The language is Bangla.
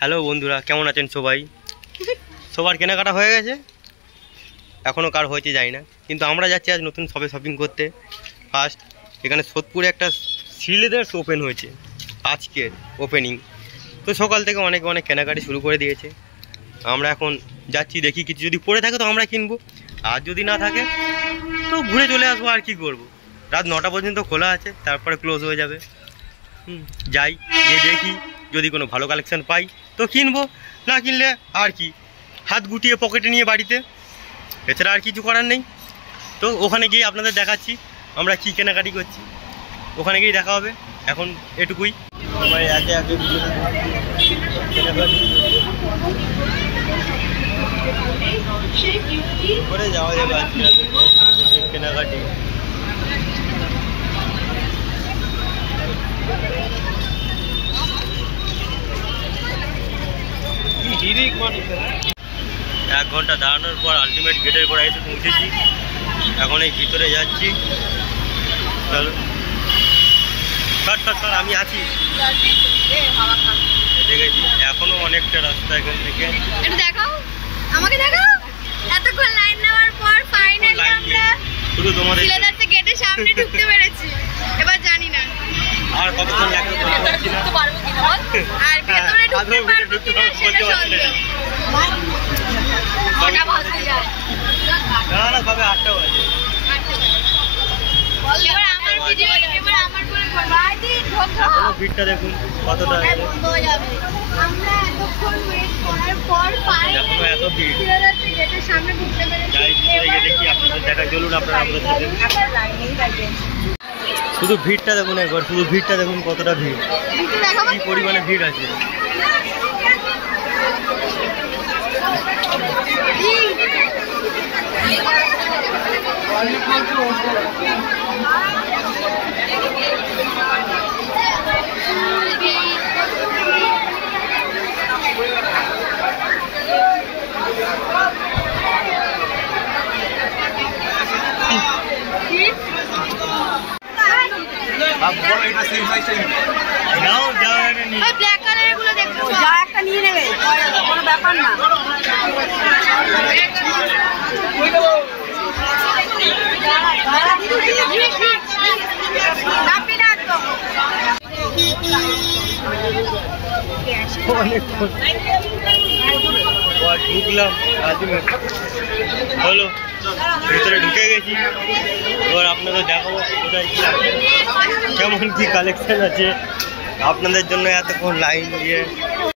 হ্যালো বন্ধুরা, কেমন আছেন সবাই? সবার কেনাকাটা হয়ে গেছে, এখনও কার হয়েছে যাই না, কিন্তু আমরা যাচ্ছি আজ নতুন শপিং করতে। ফার্স্ট এখানে সোদপুরে একটা সিলেদার্স ওপেন হয়েছে, আজকের ওপেনিং। তো সকাল থেকে অনেক কেনাকাটি শুরু করে দিয়েছে। আমরা এখন যাচ্ছি, দেখি কিছু যদি পড়ে থাকে তো আমরা কিনবো, আর যদি না থাকে তো ঘুরে চলে আসবো। আর কি করবো, রাত 9টা পর্যন্ত খোলা আছে, তারপরে ক্লোজ হয়ে যাবে। যাই, গিয়ে দেখি যদি কোনো ভালো কালেকশান পাই তো কিনবো, না কিনলে আর কি হাত গুটিয়ে পকেটে নিয়ে বাড়িতে, এছাড়া আর কিছু করার নেই। তো ওখানে গিয়ে আপনাদের দেখাচ্ছি আমরা কি কেনাকাটি করছি, ওখানে গিয়ে দেখা হবে। এখন এটুকুই, আমরা একে একে করে যাওয়া যাবে আজকে কেনাকাটি। এক ঘন্টা দাঁড়ানোর পর আলটিমেট গেটের পর এসে পৌঁছেছি। এখন এই ভিতরে যাচ্ছি। চলো স্যার আমি আছি, দেখেছি এখনো অনেকটা রাস্তা এখান থেকে। শুধু তোমাদের গেটের সামনে ঢুকতে পেরেছি, এবার জানি না আর কতক্ষণ লাগবে বলতে পারছি না, আর ভেতরে ঢুকতে পারবো বলতে পারছি না। না কবে 8টা বাজে। এখনো ভিড়টা দেখুন কতটা, এখনো এত ভিড়। যাই ভিতরে দেখি আপনাদের দেখায়, চলুন আপনারা আমাদের সাথে। শুধু ভিড়টা দেখুন একবার, শুধু ভিড়টা দেখুন কতটা ভিড়, কি পরিমাণে ভিড় আছে। ঢুকলাম হলো, ভিতরে ঢুকে গেছি। এবার আপনাদের দেখাবো কোথায় কি আছে, কেমন কি কালেকশন আছে, আপনাদের জন্য এতক্ষণ লাইন দিয়ে